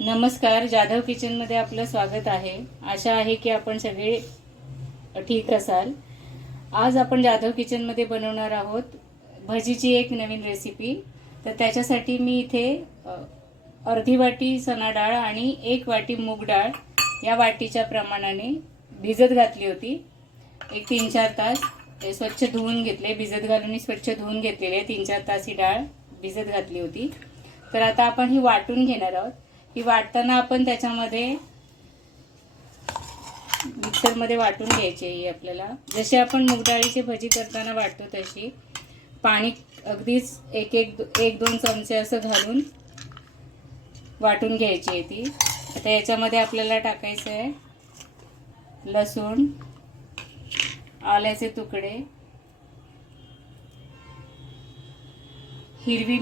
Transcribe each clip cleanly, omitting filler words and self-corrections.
नमस्कार, जाधव किचनमध्ये आपलं स्वागत आहे। आशा आहे की आपण सगळे ठीक असाल। आज आपण जाधव किचनमध्ये बनवणार आहोत भजीची एक नवीन रेसिपी। तर त्याच्यासाठी मी इथे अर्धी वाटी चणा डाळ आणि 1 वाटी मूग डाळ या वाटीच्या प्रमाणाने भिजत घातली होती। एक 3-4 तास हे स्वच्छ धुवून घेतले, भिजत घालून स्वच्छ धुवून घेतलेले 3-4 तास ही डाळ भिजत घातली होती। तर आता आपण ही वाटून घेणार आहोत। ही वाटताना आपण त्याच्यामध्ये मिक्सर मध्ये वाटून घ्यायची आहे। आपल्याला जसे आपण मूग डाळीची भजी करताना वाटतो तशी पाणी अगदीच 1-2 चमचे असं घालून वाटून घ्यायची आहे ती। आता याच्यामध्ये आपल्याला टाकायचं आहे लसूण, आल्याचे तुकडे, हिरवी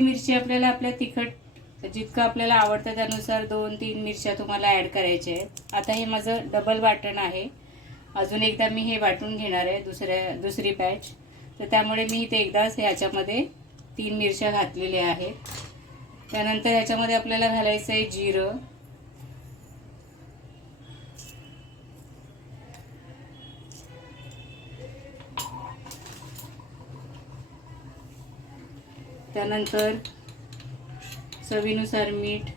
मिरची आपल्याला आपल्या तिखट जितकं आपल्याला आवडतं त्यानुसार 2-3 मिरच्या तुम्हाला ऍड करायच्या आहेत। आता हे माझं डबल वाटण आहे। अजून एकदा मी हे वाटून घेणार आहे दुसरी बॅच। तर त्यामुळे मी इथे एकदाच याच्यामध्ये 3 मिरच्या घातलेल्या आहेत। त्यानंतर याच्यामध्ये आपल्याला घालायचं आहे जिरं, त्यानंतर चवीनुसार मीठ,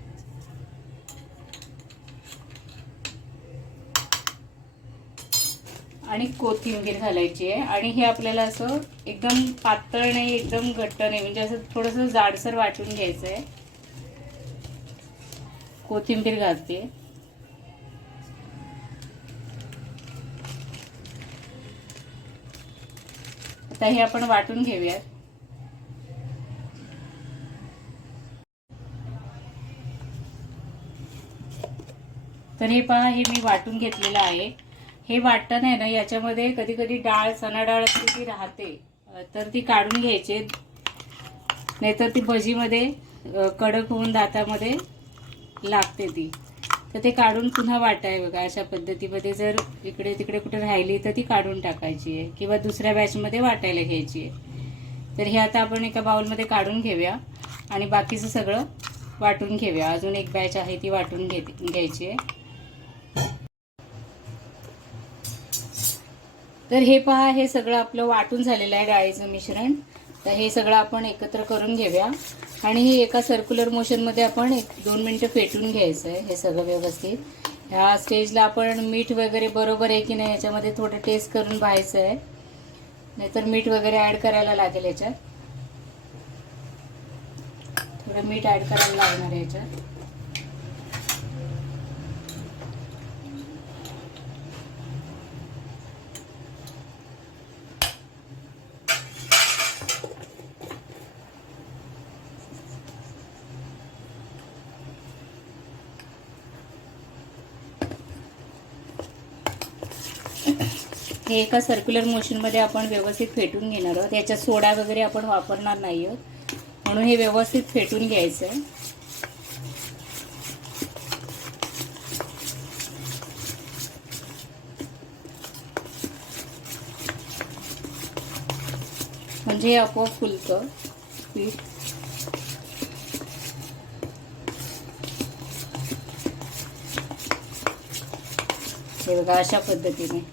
आणि कोथिंबीर घालायची आहे। आणि हे आपल्याला असं एकदम पातळ नाही एकदम घट्ट नाही, म्हणजे असं थोडंसं जाडसर वाटून घ्यायचं आहे। कोथिंबीर घालते। आता हे आपण वाटून घेऊयात। तर हे पहा, हे मी वाटून घेतलेलं आहे। हे वाटण आहे ना, याच्यामध्ये कधी कधी चणा डाळ ती राहते तर ती काढून घ्यायची, नाहीतर ती भजीमध्ये कडक होऊन दातामध्ये लागते ती। तर ते काढून पुन्हा वाटाय बघा अशा पद्धतीमध्ये। जर इकडे तिकडे कुठे राहिली तर ती काढून टाकायची आहे किंवा दुसऱ्या बॅचमध्ये वाटायला घ्यायची आहे। तर हे आता आपण एका बाउलमध्ये काढून घेऊया आणि बाकीचं सगळं वाटून घेऊया। अजून एक बॅच आहे ती वाटून घ्यायची आहे। तर हे पहा, हे सगळं आपलं वाटून झालेलं आहे डाळीचं मिश्रण। तर हे सगळं आपण एकत्र करून घेऊया आणि हे एका सर्क्युलर मोशन मध्ये आपण 1-2 मिनिटं फेटून घ्यायचं आहे हे सगळं व्यवस्थित। ह्या स्टेजला आपण मीठ वगैरे बरोबर आहे की नाही याच्यामध्ये थोडं टेस्ट करून पाहायचं आहे, नाहीतर मीठ वगैरे ऍड करायला लागेल। याच्यात थोडं मीठ ऍड करायला लागणार आहे याच्यात। हे एका सर्क्युलर मोशन मध्ये आपण व्यवस्थित फेटून घेणार आहोत। याच्यात सोडा वगैरे आपण वापरणार नाही आहोत, म्हणून हे व्यवस्थित फेटून घ्यायचं आहे। म्हणजे आपोआप फुलतं पीठ। हे बघा अशा पद्धतीने।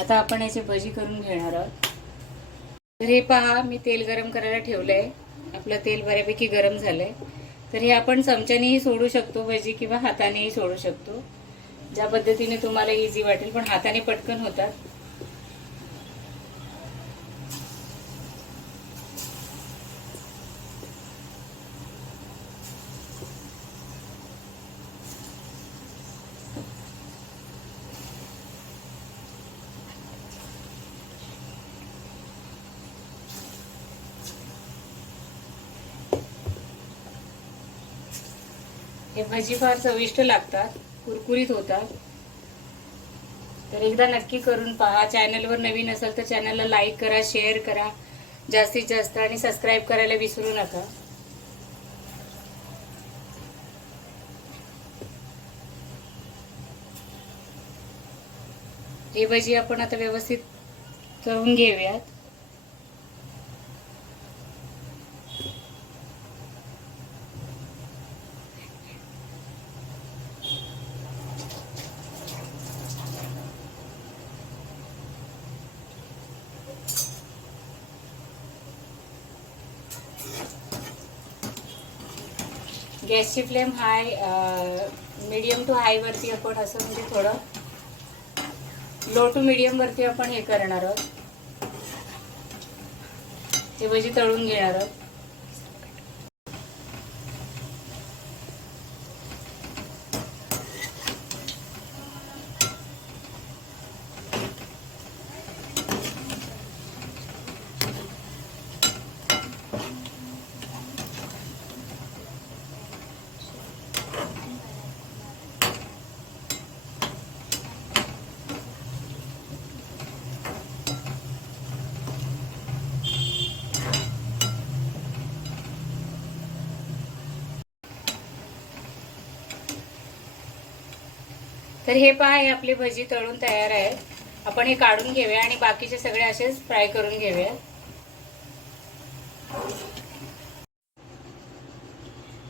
आता आपण याची भजी करून घेणार आहोत। तर हे पहा, मी तेल गरम करायला ठेवलंय। आपलं तेल बऱ्यापैकी गरम झालंय। तर हे आपण चमच्यानेही सोडू शकतो भजी किंवा हातानेही सोडू शकतो, ज्या पद्धतीने तुम्हाला इझी वाटेल, पण हाताने पटकन होतात। हे भजी फार चविष्ट लागतात, कुरकुरीत होतात। तर एकदा नक्की करून पहा। चॅनलवर नवीन असाल तर चॅनलला लाईक करा, शेअर करा जास्तीत जास्त, आणि सबस्क्राइब करायला विसरू नका। ही भजी आपण आता व्यवस्थित तळून घेऊयात. गॅसची फ्लेम हाय, मीडियम टू हाय वरती आपण असं म्हणजे थोडं लो टू मीडियम वरती आपण हे करणार आहोत. हे भजी तळून घेणार आहोत. तर हे पहा, हे आपली भजी तळून तयार आहे. आपण हे काढून घेऊया आणि बाकीचे सगळे असेच फ्राय करून घेऊया.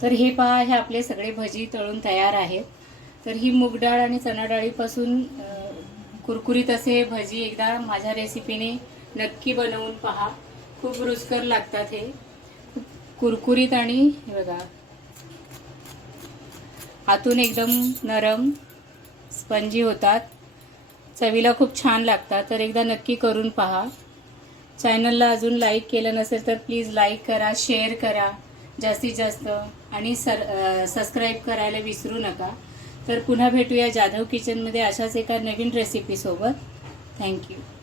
तर हे पहा, हे आपले सगळे भजी तळून तयार आहेत. तर ही मूग डाळ आणि चणा डाळीपासून कुरकुरीत असे भजी एकदा माझ्या रेसिपीने नक्की बनवून पहा. खूप रुचकर लागतात. हे खूप कुरकुरीत आणि हे बघा आतून एकदम नरम स्पंजी होतात. चवीला खूप छान लागतात. तर एकदा नक्की करून पहा. चॅनलला अजून लाईक केलं नसेल तर प्लीज लाईक करा, शेअर करा जास्तीत जास्त, आणि सबस्क्राईब करायला विसरू नका. तर पुन्हा भेटूया जाधव किचनमध्ये अशाच एका नवीन रेसिपीसोबत. थँक्यू.